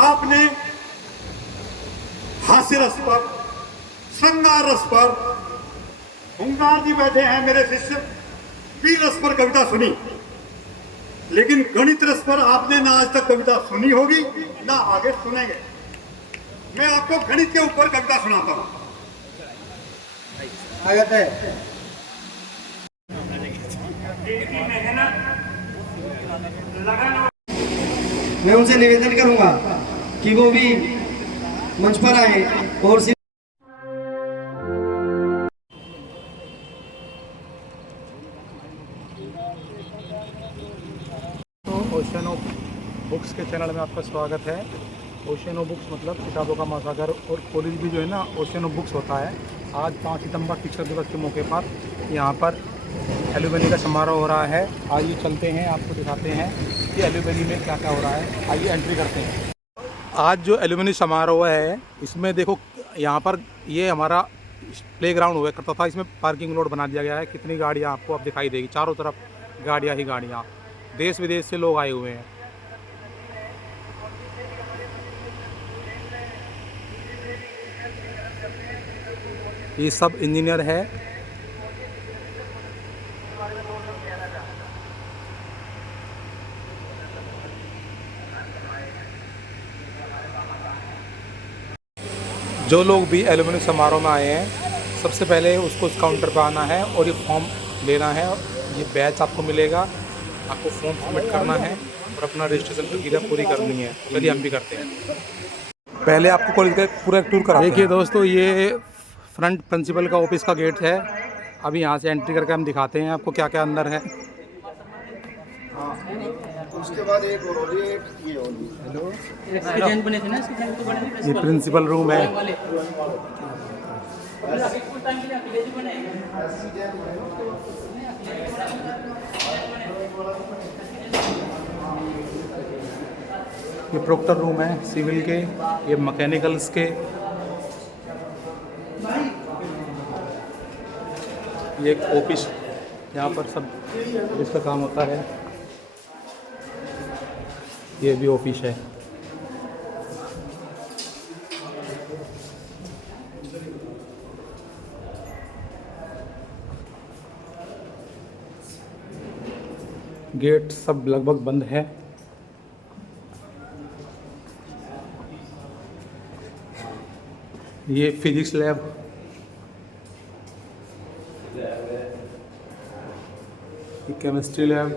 आपने हास्य रस पर, श्रृंगार रस पर, हुंकार जी बैठे हैं मेरे शिष्य, वीर रस पर कविता सुनी, लेकिन गणित रस पर आपने ना आज तक कविता सुनी होगी ना आगे सुनेंगे। मैं आपको गणित के ऊपर कविता सुनाता हूं। आयत है, मैं उनसे निवेदन करूंगा कि वो भी मंच पर आए और ओशियानो बुक्स के चैनल में आपका स्वागत है। ओशियानो बुक्स मतलब किताबों का महासागर, और कॉलेज भी जो है ना ओशियानो बुक्स होता है। आज 5 सितंबर शिक्षक दिवस के मौके पर यहाँ पर एलुमनी का समारोह हो रहा है। आइए चलते हैं, आपको दिखाते हैं कि एलुमनी में क्या क्या हो रहा है। आइए एंट्री करते हैं। आज जो एलुमनी समारोह है इसमें देखो, यहाँ पर ये हमारा प्लेग्राउंड हुआ करता था, इसमें पार्किंग लॉट बना दिया गया है। कितनी गाड़ियाँ आपको अब दिखाई देगी, चारों तरफ गाड़ियाँ ही गाड़ियाँ, देश विदेश से लोग आए हुए हैं। ये सब इंजीनियर है। जो लोग भी एलुमनी समारोह में आए हैं, सबसे पहले उसको उस काउंटर पर आना है और ये फॉर्म लेना है। ये बैच आपको मिलेगा, आपको फॉर्म सबमिट करना है और अपना रजिस्ट्रेशन प्रक्रिया पूरी करनी है। चलिए हम भी करते हैं। पहले आपको कॉलेज का पूरा टूर करा। देखिए दोस्तों, ये फ्रंट प्रिंसिपल का ऑफिस का गेट है। अभी यहाँ से एंट्री करके हम दिखाते हैं आपको क्या क्या अंदर है। उसके बाद एक और होली, ये होली। ये प्रिंसिपल रूम है। ये प्रोक्टर रूम है सिविल के, ये मैकेनिकल्स के, ये एक ऑफिस यहाँ पर सब इसका काम होता है। ये भी ऑफिस है। गेट सब लगभग बंद है। ये फिजिक्स लैब, ये केमिस्ट्री लैब,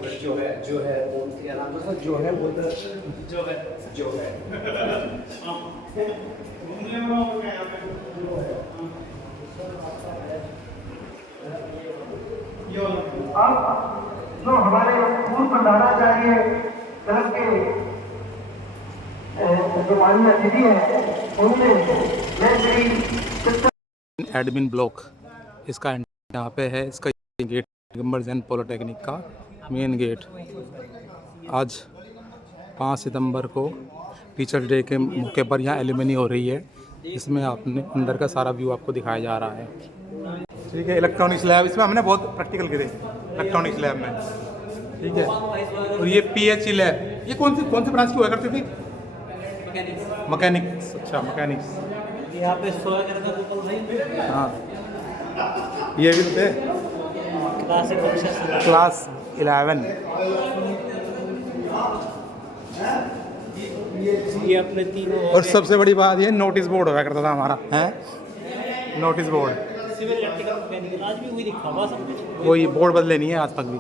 जो हमारे पूर्व प्रधानाचार्य क्लब के जो माननीय अतिथि हैं, उनसे मैं श्री एडमिन ब्लॉक इसका यहाँ पे है। इसका गेट दिगंबर जैन पॉलिटेक्निक का मेन गेट। आज 5 सितंबर को टीचर डे के मौके पर यहाँ एलुमनी हो रही है। इसमें आपने अंदर का सारा व्यू आपको दिखाया जा रहा है। ठीक है, इलेक्ट्रॉनिक्स लैब, इसमें हमने बहुत प्रैक्टिकल करे इलेक्ट्रॉनिक्स लैब में। ठीक है, और ये PHE लैब, ये कौन सी ब्रांच की हुआ करती थी? मैकेनिक्स। अच्छा, मैकेनिक्स। यहाँ पे हाँ, ये भी थे क्लास 11। ये अपने तीनों और सबसे बड़ी बात ये नोटिस बोर्ड हुआ करता था हमारा, है notice board. Civil electrical mechanical आज भी वही दिखा हुआ सब कुछ। वही बोर्ड बदले नहीं है आज तक भी।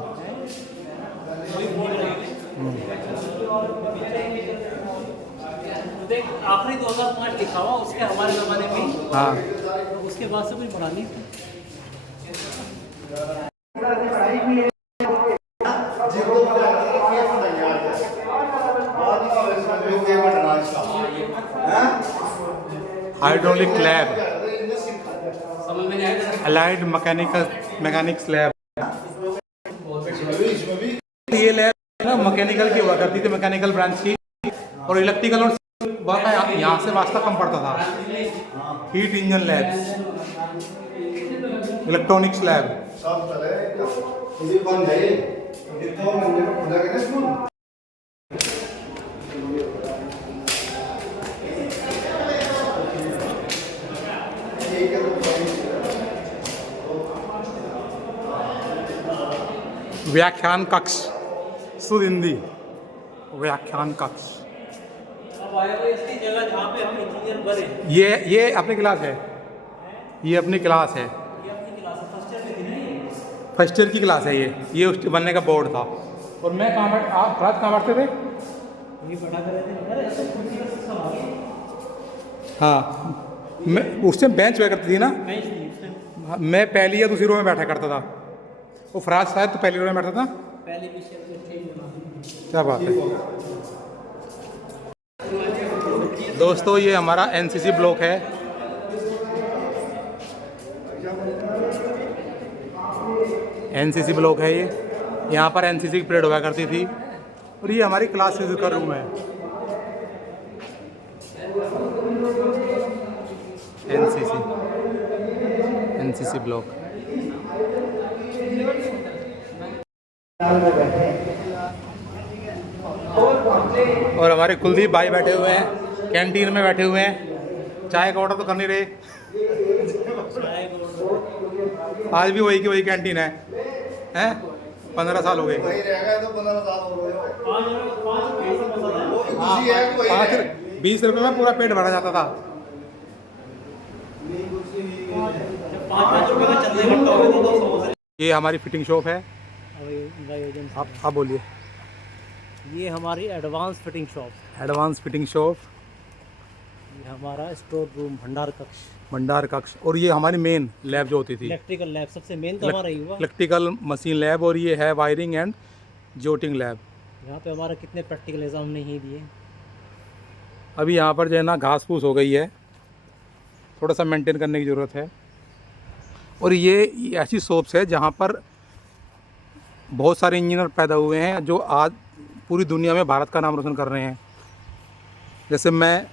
आखिरी 2005 लिखा हुआ, उसके हमारे ज़माने में। हाँ, उसके बाद से कुछ बना नहीं। Hydraulic lab, allied mechanics lab. ये लैब ना मैकेनिकल की हुआ करती थी, मैकेनिकल ब्रांच की, और इलेक्ट्रिकल और यहाँ से वास्ता कम पड़ता था। Heat engine lab, electronics lab. व्याख्यान कक्ष, शुद्ध हिंदी व्याख्यान कक्ष। ये अपनी क्लास है, ये अपनी क्लास है, फर्स्ट ईयर की क्लास है ये उस बनने का बोर्ड था। और मैं कहाँ बैठ, आप क्लास कहाँ बैठते थे? ये पढ़ा कर रहे थे। हाँ, मैं उस टाइम बेंच हुआ करती थी ना, मैं पहली या दूसरी रो में बैठा करता था। वो फराज शायद तो पहली रो में बैठा था। क्या बात है दोस्तों, ये हमारा एनसीसी ब्लॉक है। एनसीसी ब्लॉक है ये, यहाँ पर एनसीसी की परेड हुआ करती थी। और ये हमारी क्लासेस का रूम है, एनसीसी ब्लॉक। और हमारे कुलदीप भाई बैठे हुए हैं कैंटीन में, बैठे हुए हैं, चाय का ऑर्डर तो कर नहीं रहे। आज भी वही की वही कैंटीन है, हैं? 15 साल हो गए। 20 रुपये में पूरा पेट भरा जाता था। ये हमारी फिटिंग शॉप है। आप बोलिए। ये हमारी advance fitting shop, advance fitting shop, ये हमारा स्टोर रूम, भंडार कक्ष। और ये हमारी मेन लैब जो होती थी, इलेक्ट्रिकल लैब, सबसे मेन तो हमारा ही हुआ इलेक्ट्रिकल मशीन लैब। और ये है वायरिंग एंड जोटिंग लैब। यहाँ पे हमारा कितने प्रैक्टिकल एग्जाम नहीं दिए। अभी यहाँ पर जो है ना घास फूस हो गई है, थोड़ा सा मेंटेन करने की ज़रूरत है। और ये ऐसी शॉप्स है जहाँ पर बहुत सारे इंजीनियर पैदा हुए हैं जो आज पूरी दुनिया में भारत का नाम रोशन कर रहे हैं। जैसे मैं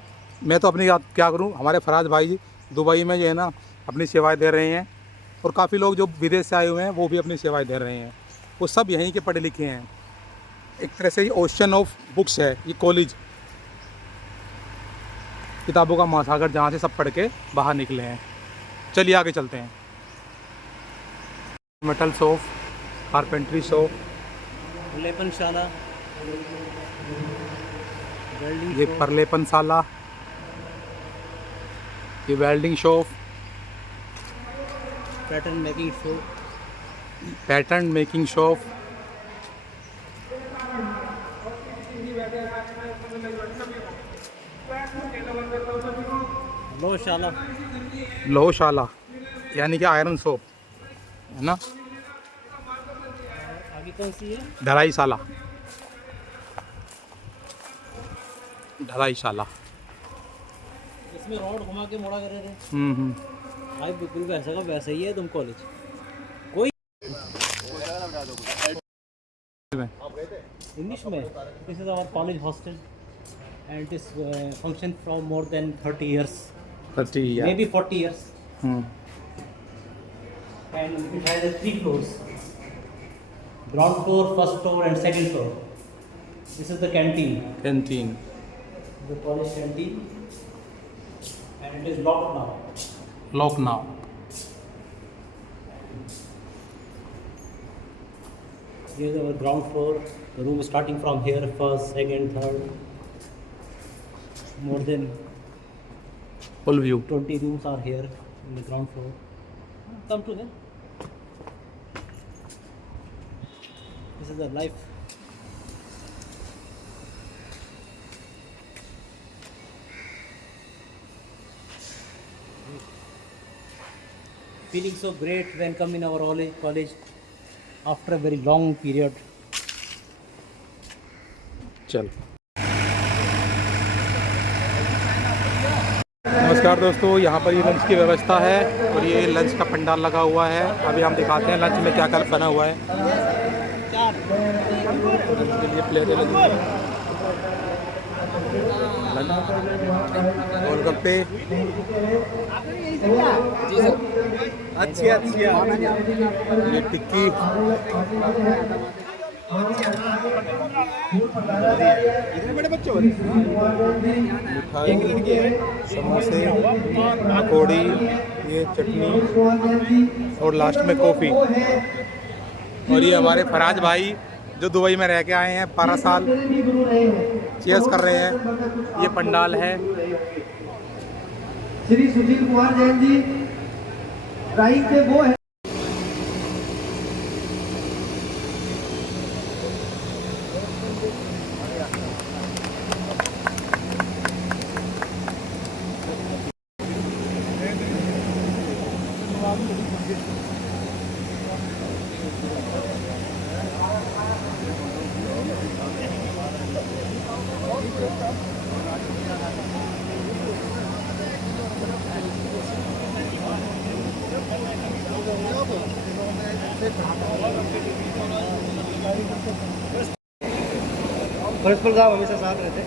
तो अपनी बात क्या करूं, हमारे फराज भाई दुबई में जो है ना अपनी सेवाएं दे रहे हैं। और काफ़ी लोग जो विदेश से आए हुए हैं वो भी अपनी सेवाएं दे रहे हैं। वो सब यहीं के पढ़े लिखे हैं। एक तरह से ये ओशन ऑफ बुक्स है ये कॉलेज, किताबों का महासागर जहाँ से सब पढ़ के बाहर निकले हैं। चलिए आगे चलते हैं। मेटल शॉप, कारपेंट्री शॉप, लेपनशाला, ये परलेपनशाला, ये welding shop, pattern making shop, pattern making shop, लोहशाला यानी कि आयरन शॉप है ना। आगे कौन सी है? ढलाईशाला, ढलाईशाला। इसमें रोड घुमा के मोड़ा कर रहे थे। हम्म। भाई बिल्कुल वैसा का वैसा ही है तुम कॉलेज। कोई इंग्लिश में, this is our college hostel and it is function from more than 30 years, 30 maybe 40 years. And it has 3 floors, ground floor, first floor and second floor. This is the canteen, canteen. the college canteen, and it is locked now. Lock now. Here is our ground floor, the room starting from here, first, second, third. More than full view. 20 rooms are here in the ground floor. Come to them. This is the life. Feeling so great when come in our college after a very long period. चल। नमस्कार दोस्तों, यहाँ पर ये lunch की व्यवस्था है और ये लंच का पंडाल लगा हुआ है। अभी हम दिखाते हैं लंच में क्या क्या बना हुआ है। लंच के लिए प्लेटें लगी हुई हैं, गोलगप्पे, ये टिक्की, मिठाई, समोसे, पकौड़ी, ये चटनी और लास्ट में कॉफ़ी। और ये हमारे फराज भाई जो दुबई में रह के आए हैं 12 साल, चेयर्स कर रहे हैं। ये पंडाल है। श्री सुशील कुमार जैन जी राइट से वो है। प्रिंसिपल साहब हमेशा साथ रहते।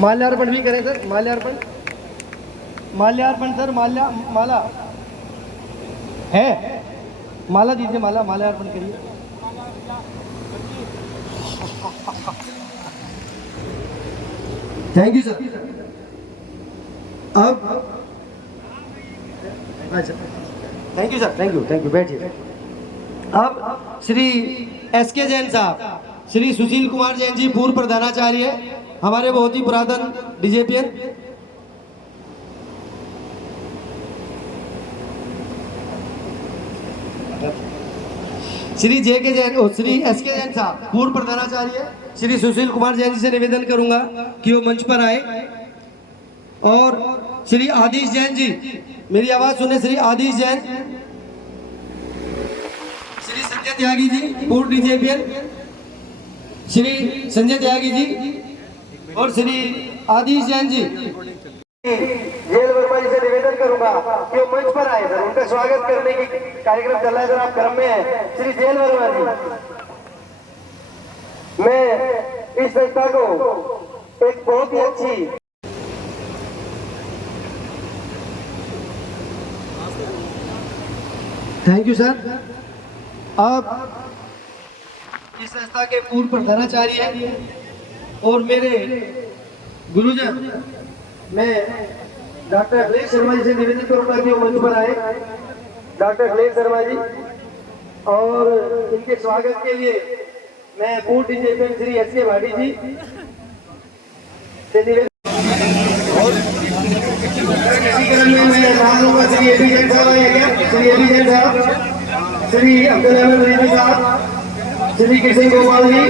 माल्यार्पण भी करें सर, माल्यार्पण, माल्यार्पण सर, माला है, माला दीजिए, माल्यार्पण करिए। Thank you sir. अब अच्छा, thank you sir, thank you, बैठिए। अब श्री एसके जैन साहब, श्री सुशील कुमार जैन जी पूर्व प्रधानाचार्य, हमारे बहुत ही पुरातन डीजेपीएन। श्री जे के जैन, श्री एसके जैन साहब पूर्व प्रधानाचार्य, श्री सुशील कुमार जैन जी से निवेदन करूंगा कि वो मंच पर आए। और श्री आदिश जैन जी, मेरी आवाज सुने, श्री आदिश जैन, श्री संजय त्यागी जी पूर्व डीजेपीएन, श्री संजय त्यागी जी और श्री आदिश जैन जी। जेल वर्मा जी से निवेदन करूंगा कि वो मंच पर आए सर, उनका स्वागत करने की कार्यक्रम चल रहा है सर, आप क्रम में हैं। श्री जेल वर्मा जी, मैं इस संस्था को एक बहुत ही अच्छी थैंक यू सर। आप इस संस्था के पूर्व प्रधानाचार्य और मेरे गुरुजन, मैं डॉक्टर अखिलेश शर्मा जी से निवेदन करूंगा कि वो मंच पर आए। डॉक्टर अखिलेश शर्मा जी, और इनके स्वागत के लिए मैं पूर्व डीजेपीएन श्री एस.के. भाटी जी से निवेदन। मैं नाम लूंगा श्री ए.बी. जैन साहब आए क्या? श्री ए.बी. जैन साहब, श्री अब्दुल अहमद रेजी साहब, श्री किशन गोपाल जी,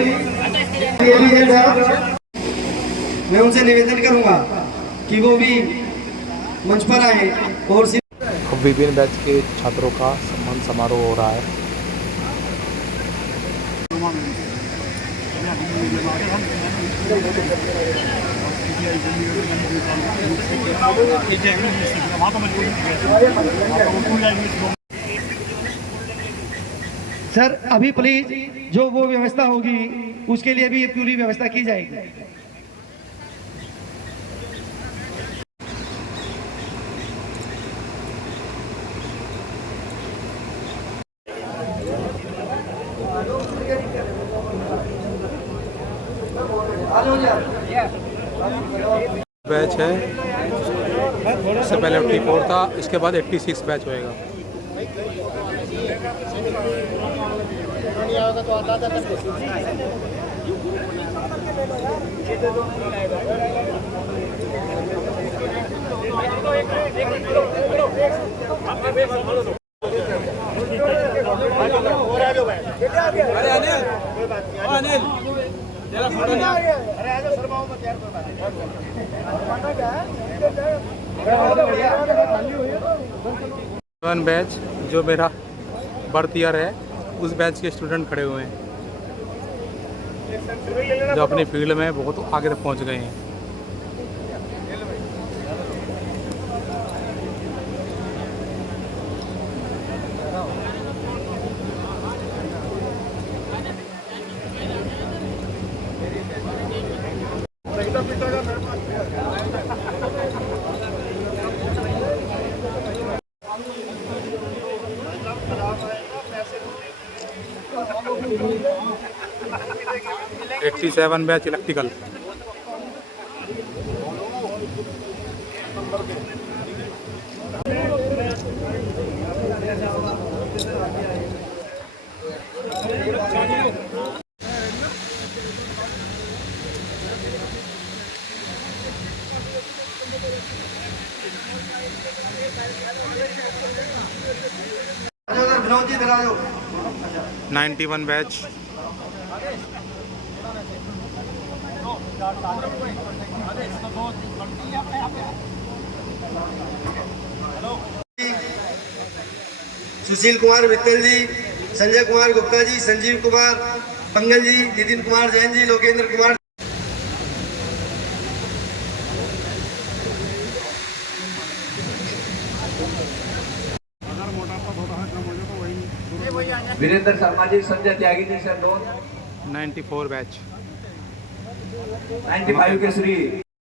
श्री ए.बी. जैन साहब, मैं उनसे निवेदन करूंगा कि वो भी मंच पर आए। और विभिन्न बैच के छात्रों का सम्मान समारोह हो रहा है। सर अभी प्लीज जो वो व्यवस्था होगी उसके लिए भी पूरी व्यवस्था की जाएगी। बैच है, इससे पहले 84 था, इसके बाद 86 बैच होएगा। वन बैच जो मेरा बर्थ ईयर है, उस बैच के स्टूडेंट खड़े हुए हैं जो अपनी फील्ड में बहुत आगे तक पहुंच गए हैं। Eighty 87 batch electrical. जाओ जी, इधर आ जाओ। 91 बैच। सुशील कुमार मित्तल जी, संजय कुमार गुप्ता जी, संजीव कुमार पंगल जी, नितिन कुमार जैन जी, लोकेंद्र कुमार। वीरेंद्र शर्मा जी, संजय त्यागी जी सर दोस्त 94 बैच। 95 के श्री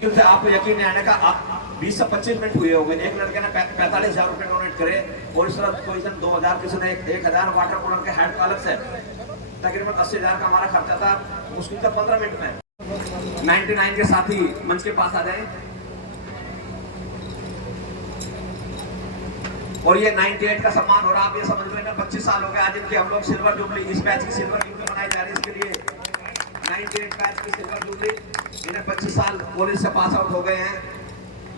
से आप यकीन नहीं आने का, आप 20 से 25 मिनट हुए होंगे। एक लड़के ने 45,000 रुपए डोनेट करे और इस तरह कोई 2000, किसी ने 1000 वाटर कूलर के हेड कॉलर से तकरीबन 80,000 का हमारा खर्चा था मुश्किल से 15 मिनट में। 99 के साथी मंच के पास आ जाए। और ये 98 का सम्मान हो रहा, आप ये समझ लेना 25 साल हो गए आज इनके, हम लोग सिल्वर जुबली, इस बैच की सिल्वर जुबली मनाई जा रही है। इसके लिए 98 बैच की सिल्वर जुबली, इन्हें 25 साल कॉलेज से पास आउट हो गए हैं।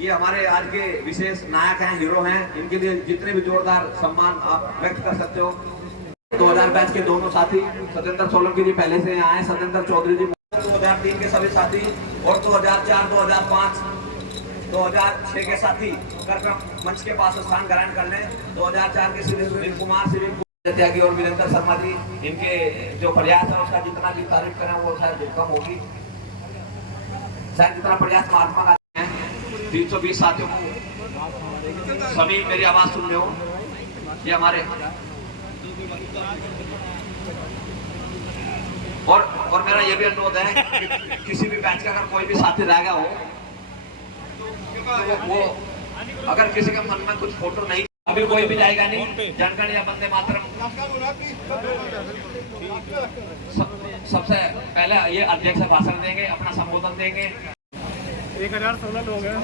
ये हमारे आज के विशेष नायक हैं, हीरो हैं। इनके लिए जितने भी जोरदार सम्मान आप व्यक्त कर सकते हो। 2000 बैच के दोनों साथी सत्येंद्र सोलंकी जी पहले से यहाँ आए, सत्येंद्र चौधरी जी 2003 के सभी साथी, और 2004, 2005, 2006 के साथी कृपया मंच के पास स्थान ग्रहण कर लें। 2004 के सुनील कुमार, त्यागी और वीरेंद्र शर्मा जी, इनके जो प्रयास है उसका जितना भी तारीफ करें वो शायद कम होगी। शायद जितना प्रयास महात्मा गांधी हैं, 320 साथियों को सभी मेरी आवाज सुन रहे हो। ये हमारे और मेरा ये भी अनुरोध है कि किसी भी बैच का अगर कोई भी साथी रह गया हो तो वो अगर किसी के मन में कुछ फोटो नहीं, अभी कोई भी जाएगा नहीं। जनगण या वंदे मातरम सबसे पहले ये अध्यक्ष भाषण देंगे, अपना संबोधन देंगे। 1016 लोग हैं।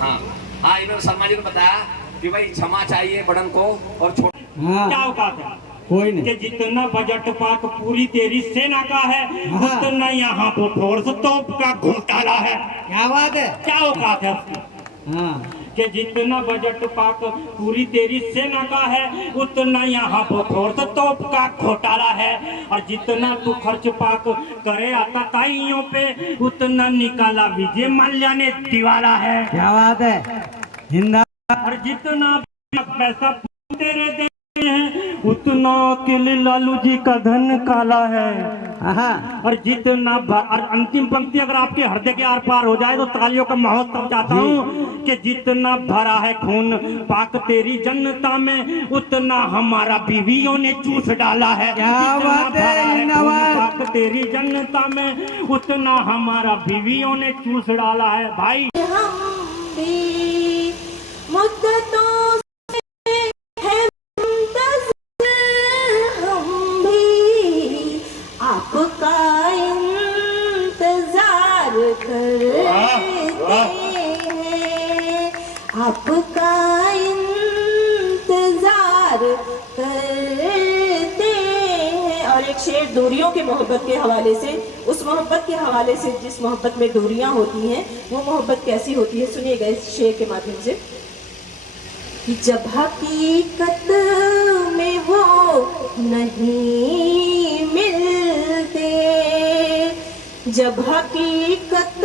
हाँ, इन्होंने शर्मा जी ने बताया कि भाई क्षमा चाहिए बड़न को और छोटे क्या औकात है कोई नहीं, कि जितना बजट पाक पूरी तेरी सेना का है, उतना यहाँ तो फोर्स तोप का घोटाला है। क्या बात है, क्या औकात है उसकी? कि जितना बजट पाक पूरी तेरी सेना का है, उतना यहाँ पर फोर्स तोप का घोटाला है। और जितना तू खर्च पाक करे आता ताइयों पे, उतना निकाला विजय माल्या ने दिवाला है। क्या बात है, जिंदा। और जितना पैसा तेरे देते हैं, उतना के लिए लालू जी का धन काला है। और जितना और अंतिम पंक्ति अगर आपके हृदय के आर पार हो जाए तो तालियों का महोत्सव चाहता हूँ कि जितना भरा है खून पाक तेरी जनता में, उतना हमारा बीवियों ने चूस डाला है। क्या बात है, पाक तेरी जनता में, उतना हमारा बीवियों ने चूस डाला है। भाई हम भी मुद्दतों आपका इंतजार करते हैं, आपका इंतजार करते हैं। और एक शेर दूरियों की मोहब्बत के हवाले से, उस मोहब्बत के हवाले से जिस मोहब्बत में दूरियां होती हैं, वो मोहब्बत कैसी होती है, सुनिएगा इस शेर के माध्यम से। कि जब हकीकत में वो नहीं मिलते, जब हकीकत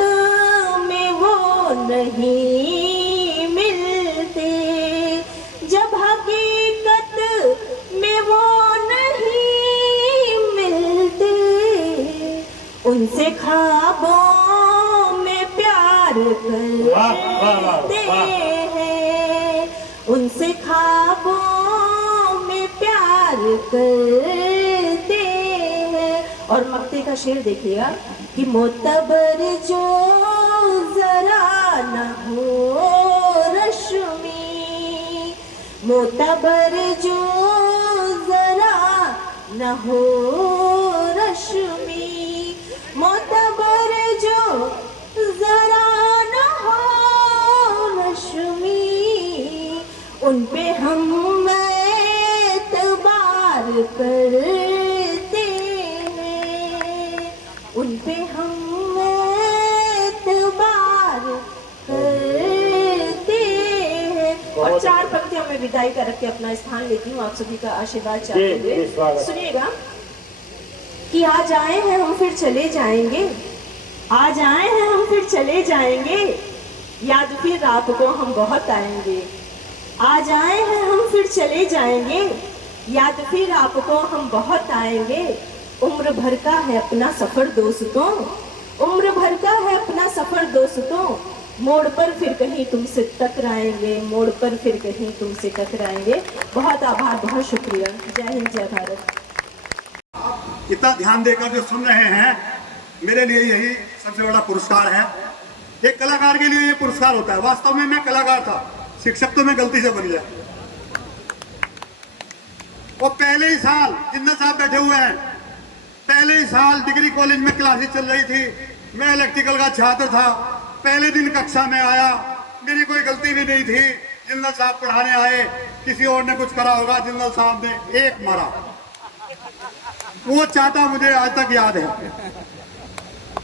में वो नहीं मिलते, जब हकीकत में वो नहीं मिलते, उनसे ख्वाबों में प्यार करते हैं, उनसे ख्वाबों में प्यार करते हैं। और मक्ते का शेर देखिएगा कि मोतबर जो जरा न हो रश्मि, मोतबर जो जरा न हो रश्मि, मोतबर जो जरा न हो रश्मि, उन पे हम एतबार करते हैं, उन पे हम एतबार करते हैं। और चार पंक्तियां मैं विदाई कर रख के अपना स्थान लेती हूँ, आप सभी का आशीर्वाद चाहते हुए सुनिएगा कि आज आए हैं हम फिर चले जाएंगे, आज आए हैं हम फिर चले जाएंगे, याद फिर आपको हम बहुत आएंगे। आज आए हैं हम फिर चले जाएंगे, याद फिर आपको हम बहुत आएंगे। उम्र भर का है अपना सफर दोस्तों, उम्र भर का है अपना सफर दोस्तों, मोड़ पर फिर कहीं तुमसे टकराएंगे, मोड़ पर फिर कहीं तुमसे टकराएंगे। बहुत आभार, बहुत शुक्रिया। जय हिंद, जय भारत। इतना ध्यान देकर जो सुन रहे हैं, मेरे लिए यही सबसे बड़ा पुरस्कार है। एक कलाकार के लिए ये पुरस्कार होता है। वास्तव में मैं कलाकार था, शिक्षक तो मैं गलती से बन गया। वो पहले ही साल, जिन्ना साहब बैठे हुए हैं, पहले ही साल डिग्री कॉलेज में क्लासेस चल रही थी, मैं इलेक्ट्रिकल का छात्र था। पहले दिन कक्षा में आया, मेरी कोई गलती भी नहीं थी। जिन्ना साहब पढ़ाने आए, किसी और ने कुछ करा होगा, जिन्ना साहब ने एक मारा। वो चाहता मुझे आज तक याद है।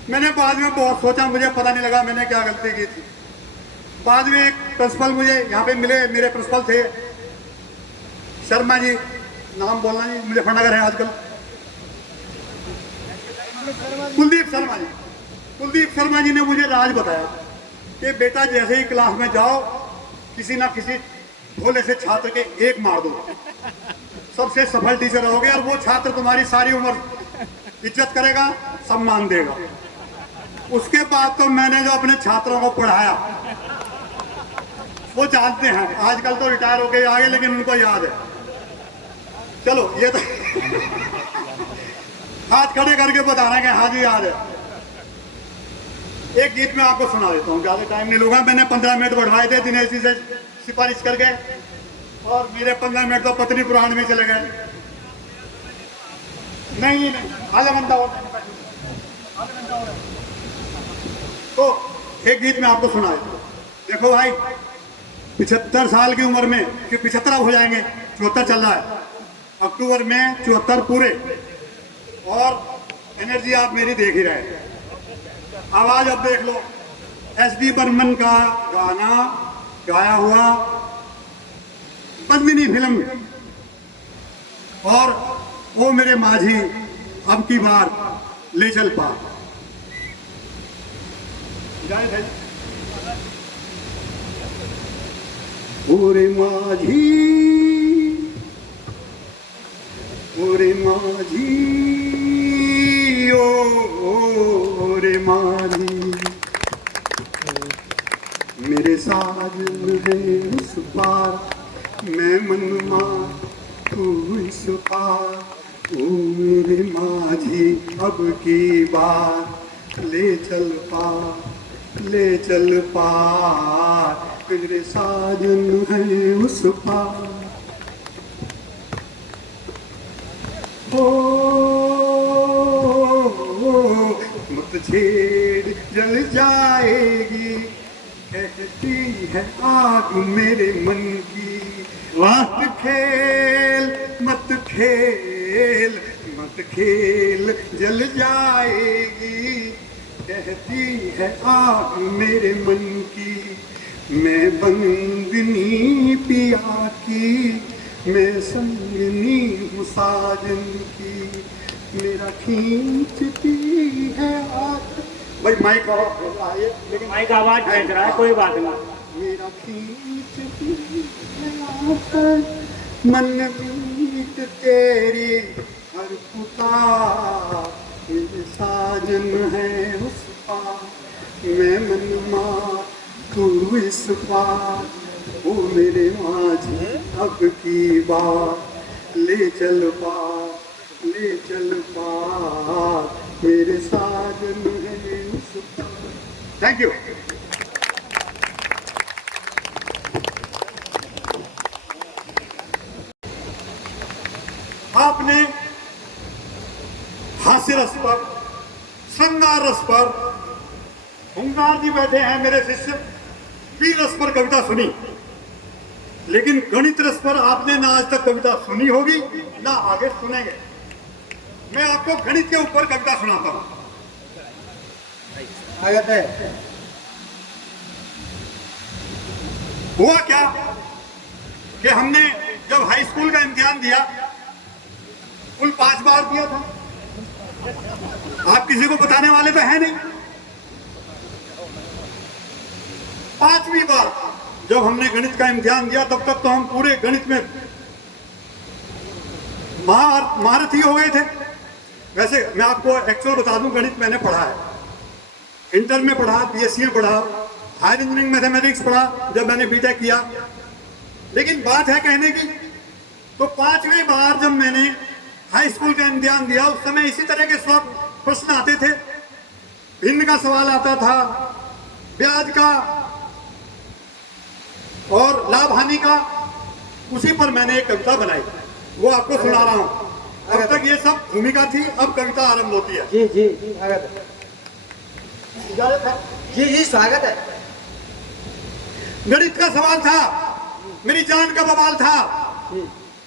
मैंने बाद में बहुत सोचा, मुझे पता नहीं लगा मैंने क्या गलती की थी। बाद में एक प्रिंसिपल मुझे यहाँ पे मिले, मेरे प्रिंसिपल थे शर्मा जी, नाम बोलना नहीं, मुझे फंडागर है आजकल, कुलदीप शर्मा जी। कुलदीप शर्मा जी ने मुझे राज बताया कि बेटा जैसे ही क्लास में जाओ, किसी ना किसी भोले से छात्र के एक मार दो, सबसे सफल टीचर रहोगे और वो छात्र तुम्हारी सारी उम्र इज्जत करेगा, सम्मान देगा। उसके बाद तो मैंने जो अपने छात्रों को पढ़ाया, वो जानते हैं, आजकल तो रिटायर हो गए आगे, लेकिन उनको याद है। चलो ये तो हाथ खड़े करके बता रहे हैं कि हाँ जी याद है। एक गीत में आपको सुना देता हूँ, ज्यादा टाइम नहीं लूंगा। मैंने 15 मिनट बढ़वाए थे दिनेश जी से सिफारिश करके, और मेरे 15 मिनट तो पत्नी पुराण में चले गए। नहीं आधा घंटा और, तो एक गीत में आपको सुना देता हूँ। देखो भाई, 75 साल की उम्र में, कि 75 हो जाएंगे, 74 चल रहा है, अक्टूबर में 74 पूरे, और एनर्जी आप मेरी देख ही रहे हैं। आवाज अब देख लो, एस.डी. बर्मन का गाना गाया हुआ पद्मिनी फिल्म में, और वो मेरे माझी अब की बार ले चल पा। ओरे माझी, ओरे माझी, ओरे माझी, मेरे साजन है उस पार, मैं मनमा तू इस पार। ओ मेरे माझी अब की बार ले चल पार, ले चल पार, मेरे साजन है उस पार। ओ मत छेड़ जल जाएगी, कहती है आग मेरे मन की। मत खेल, मत खेल, मत खेल जल जाएगी, कहती है आग मेरे मन की। मैं बंदनी पिया की, मैं संगनी हूँ साजन की, मेरा खींचती है आग। भाई माइक आवाज हो रहा है, लेकिन माइक आवाज भेज रहा है, कोई बात नहीं। मेरा खींचती है आग, मन मीत तेरी हर पुकार, मेरे साजन है उस पार, मैं मनमा तू इस पार। ओ मेरे माझी अब की बार ले चल पार, ले चल पार, मेरे साजन है उस पार। Thank you. आपने हास्य रस पर, श्रृंगार रस पर, हुंकार जी बैठे हैं मेरे शिष्य, वीर रस पर कविता सुनी, लेकिन गणित रस पर आपने ना आज तक कविता सुनी होगी, ना आगे सुनेंगे। मैं आपको गणित के ऊपर कविता सुनाता हूं। आयत है, हुआ क्या कि हमने जब हाई स्कूल का इम्तिहान दिया कुल 5 बार दिया था। आप किसी को बताने वाले तो है नहीं। 5वीं बार जब हमने गणित का इम्तिहान दिया तब तक तो हम पूरे गणित में महारथी हो गए थे। वैसे मैं आपको एक्चुअल बता दूं, गणित मैंने पढ़ा है, इंटर में पढ़ा, बीएससी में पढ़ा, हायर इंजीनियरिंग मैथमेटिक्स पढ़ा जब मैंने बीटेक किया। लेकिन बात है कहने की, तो 5वीं बार जब मैंने हाई स्कूल का इम्तिहान दिया उस समय इसी तरह के सब प्रश्न आते थे। भिन्न का सवाल आता था, ब्याज का और लाभ हानि का। उसी पर मैंने एक कविता बनाई, वो आपको सुना रहा हूं। अब तक ये सब भूमिका थी, अब कविता आरंभ होती है। जी जी स्वागत है। जी जी स्वागत है। गणित का सवाल था, मेरी जान का बवाल था।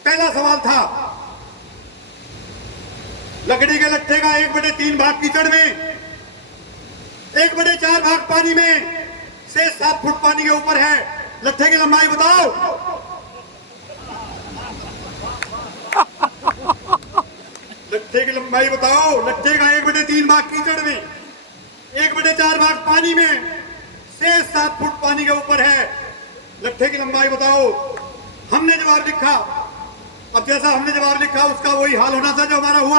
पहला सवाल था, लकड़ी के लट्ठे का 1/3 भाग कीचड़ में, 1/4 भाग पानी में, से 7 फुट पानी के ऊपर है, लट्ठे की लंबाई बताओ। लट्ठे की लंबाई बताओ। लट्ठे का 1/3 भाग कीचड़ में, 1/4 भाग पानी में, से 7 फुट पानी के ऊपर है, लट्ठे की लंबाई बताओ। हमने जवाब लिखा। अब जैसा हमने जवाब लिखा उसका वही हाल होना था जो हमारा हुआ।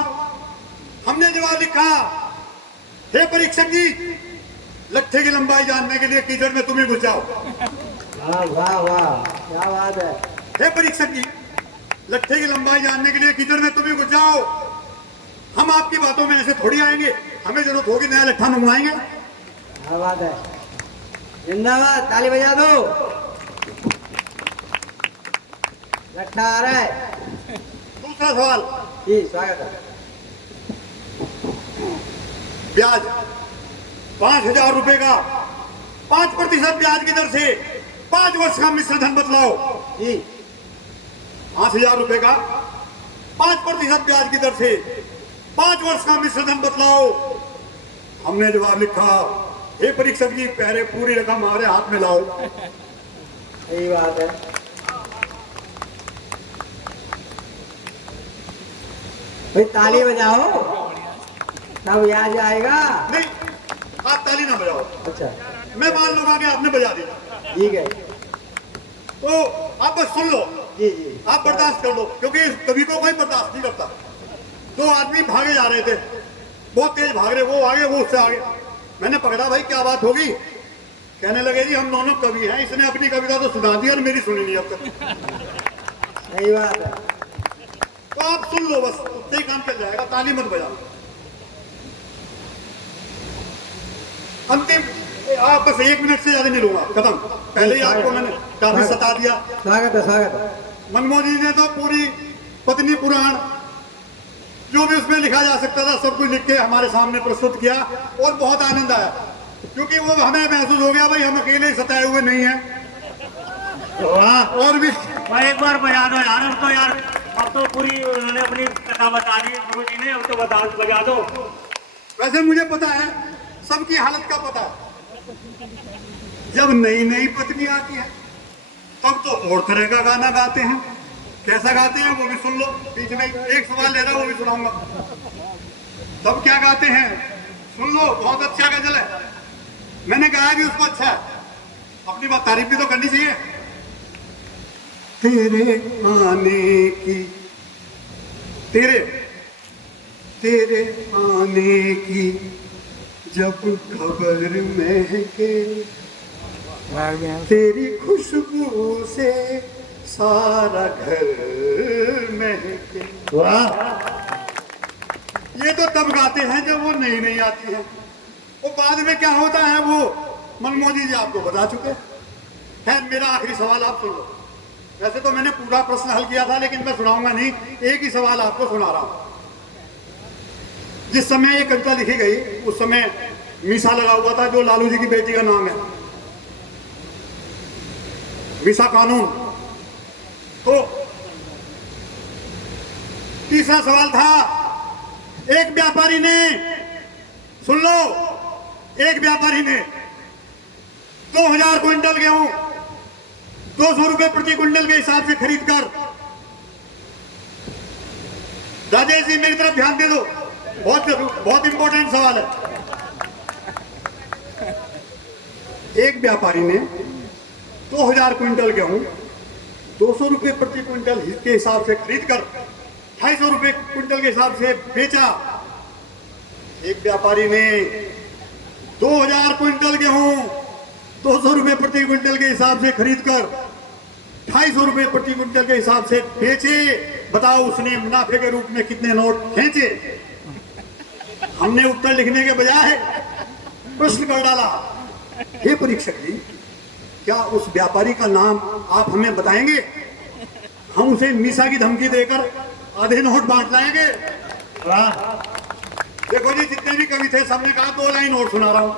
हमने जवाब लिखा, हे परीक्षक जी, लट्ठे की लंबाई जानने के लिए कीचड़ में तुम ही घुस जाओ। वाह वाह वाह, क्या बात है। हे परीक्षक जी, लट्ठे की लंबाई जानने के लिए कीचड़ में तुम ही घुस जाओ। हम आपकी बातों में ऐसे थोड़ी आएंगे, हमें जरूरत होगी नया लट्ठा मंगवाएंगे। क्या बात है, जिंदाबाद, ताली बजा दो। लट्ठा आ रहा है। दूसरा सवाल, जी स्वागत है। ब्याज 5,000 रुपए का 5% ब्याज की दर से 5 वर्ष का मिश्र धन बतलाओ। जी 5,000 रुपए का 5% ब्याज की दर से 5 वर्ष का मिश्र धन बतलाओ। हमने जवाब लिखा, हे परीक्षक जी, पहले पूरी रकम हमारे हाथ में लाओ। सही बात है। भाई ताली बजाओ, तब याद आएगा। नहीं, आप ताली ना बजाओ। अच्छा मैं मान लूंगा कि आपने बजा दी, ठीक है। तो आप बस सुन लो, जी जी आप बर्दाश्त कर लो, क्योंकि इस कवि को कोई बर्दाश्त नहीं करता। 2 आदमी भागे जा रहे थे, बहुत तेज भाग रहे, वो आगे वो उससे आगे। मैंने पकड़ा, भाई क्या बात होगी? कहने लगे, जी हम दोनों कवि हैं, इसने अपनी कविता तो सुना दी और मेरी सुनी नहीं अब तक। सही बात है। तो आप सुन लो, बस उससे ही काम चल जाएगा, ताली मत बजाओ। अंतिम, आप बस 1 मिनट से ज्यादा नहीं लूंगा, खत्म। पहले ही आपको मैंने काफी सता दिया। स्वागत है, स्वागत है। मनमोहन जी ने तो पूरी पत्नी पुराण जो भी उसमें लिखा जा सकता था सब कुछ लिख के हमारे सामने प्रस्तुत किया, और बहुत आनंद आया, क्योंकि वो हमें महसूस हो गया भाई हम अकेले सताए हुए नहीं हैं। और भी एक बार बजा दो यार, अब तो यार, अब तो पूरी उन्होंने अपनी कथा बता दी गुरु जी ने, अब तो बजा दो। वैसे मुझे पता है, सबकी हालत का पता है। जब नई नई पत्नी आती है तब तो और तरह का गाना गाते हैं। कैसा गाते हैं वो भी सुन लो, बीच में एक सवाल ले रहा वो भी सुनाऊंगा। तब क्या गाते हैं सुन लो, बहुत अच्छा गजल है, मैंने गाया भी उसको अच्छा है, अपनी बात तारीफ भी तो करनी चाहिए। तेरे आने की, तेरे तेरे आने की जब खबर महके, तेरी खुशबू से सारा घर महके। वाह, ये तो तब गाते हैं जब वो नई नई आती है। वो बाद में क्या होता है वो मनमोहन जी आपको बता चुके हैं। मेरा आखिरी सवाल आप सुन लो। वैसे तो मैंने पूरा प्रश्न हल किया था, लेकिन मैं सुनाऊंगा नहीं, एक ही सवाल आपको सुना रहा हूं। जिस समय ये कविता लिखी गई उस समय मीसा लगा हुआ था, जो लालू जी की बेटी का नाम है, मीसा कानून। तो तीसरा सवाल था, एक व्यापारी ने, सुन लो, एक व्यापारी ने 2000 क्विंटल गेहूं ₹200 प्रति क्विंटल के हिसाब से खरीद कर, राजेश जी मेरी तरफ ध्यान दे दो, बहुत इंपॉर्टेंट सवाल है। एक व्यापारी ने 2000 क्विंटल गेहूं ₹200 प्रति क्विंटल के हिसाब से खरीद कर ₹250 क्विंटल के हिसाब से बेचा। एक व्यापारी ने 2000 क्विंटल गेहूं ₹200 प्रति क्विंटल के हिसाब से खरीद कर ₹250 प्रति क्विंटल के हिसाब से बेचे। बताओ उसने मुनाफे के रूप में कितने नोट खींचे? हमने उत्तर लिखने के बजाय प्रश्न कर डाला। हे परीक्षक जी, क्या उस व्यापारी का नाम आप हमें बताएंगे? हम उसे मीसा की धमकी देकर आधे नोट बांट लाएंगे। देखो जी, जितने भी कवि थे सबने कहा 2 लाइन और सुना रहा हूं,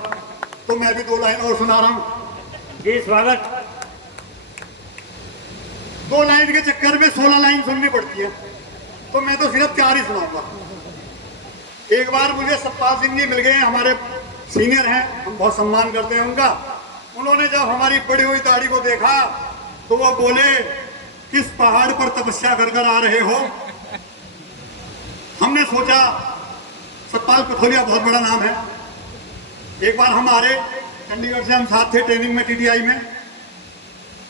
तो मैं भी 2 लाइन और सुना रहा हूं। जी स्वागत। 2 लाइन के चक्कर में 16 लाइन सुननी पड़ती है, तो मैं तो सिर्फ 4 ही सुनाऊंगा। एक बार मुझे सतपाल सिंह जी मिल गए, हमारे सीनियर हैं, हम बहुत सम्मान करते हैं उनका। उन्होंने जब हमारी पड़ी हुई दाढ़ी को देखा तो वो बोले, किस पहाड़ पर तपस्या कर कर आ रहे हो? हमने सोचा सतपाल पथोलिया बहुत बड़ा नाम है। एक बार हम आ रहे चंडीगढ़ से, हम साथ थे ट्रेनिंग में TTI में,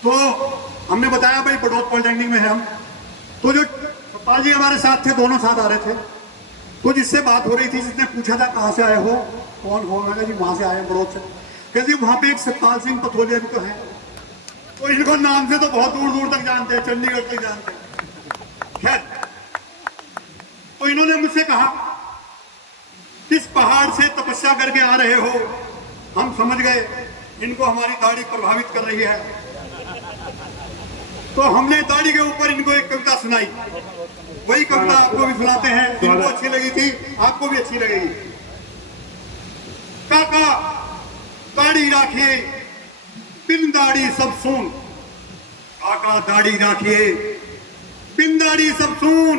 तो हमने बताया भाई बड़ौत पॉलिटेक्निक में है हम। तो जो सतपाल जी हमारे साथ थे, दोनों साथ आ रहे थे, तो जिससे बात हो रही थी, जिसने पूछा था कहाँ से आए हो, कौन हो, मैं कहा जी वहां से आए बड़ौत से। कहते वहां पे एक सतपाल सिंह पथोलिया भी तो है। तो इनको नाम से तो बहुत दूर दूर तक जानते हैं, चंडीगढ़ तक जानते हैं। खैर, तो इन्होंने मुझसे कहा, किस पहाड़ से तपस्या करके आ रहे हो? हम समझ गए इनको हमारी दाढ़ी प्रभावित कर रही है, तो हमने दाढ़ी के ऊपर इनको एक कविता सुनाई। वही कविता आपको भी सुनाते हैं, जिनको अच्छी लगी थी आपको भी अच्छी लगेगी। काका दाढ़ी राखिए, बिन दाढ़ी सब सून। काका दाढ़ी राखिए, बिन दाढ़ी सब सून।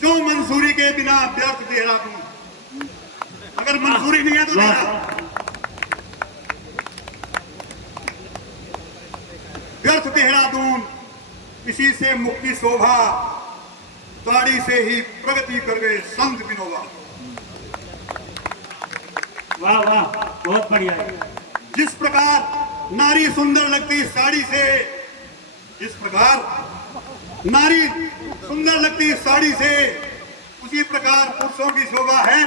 जो मंसूरी के बिना व्यर्थ देहरादून। अगर मंसूरी नहीं है तो व्यर्थ देहरादून। इसी से मुक्ति शोभा, दाढ़ी से ही प्रगति कर गए संत विनोबा। वाह वाह, बहुत बढ़िया है। जिस प्रकार नारी सुंदर लगती साड़ी से, जिस प्रकार नारी सुंदर लगती साड़ी से, उसी प्रकार पुरुषों की शोभा है